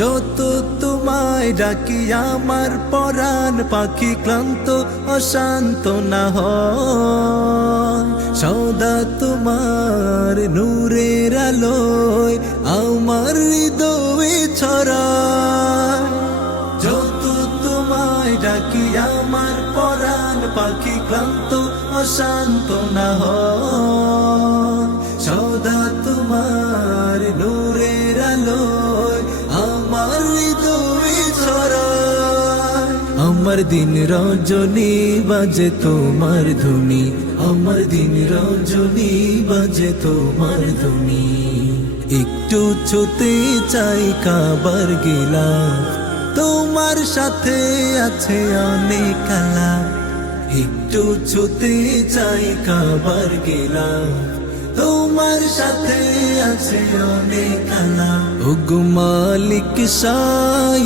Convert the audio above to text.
যত তোমায় ডাকি আমার পরাণ পাখি ক্লান্ত অশান্ত না হয়, সদা তোমার নূরের আলোয় আমার হৃদয়ে ছড়ায়। যত তোমায় ডাকি আমার পরাণ পাখি ক্লান্ত অশান্ত না হয়, সদা তোমার নূরের আলোয় আমার হৃদয়ে ছড়ায়। আমার দিন রজনী বাজে তোমার ধ্বনি, আমার দিন রজনী বাজে তোমার ধ্বনি। একটু ছুতে চাই কাবার গিলাফ, তোমার সাথে আছে অনেক আলাপ। একটু ছুতে চাই কাবার গিলাফ, তোমার সাথে আছে অনেক আলাপ। ওগো মালিক সাই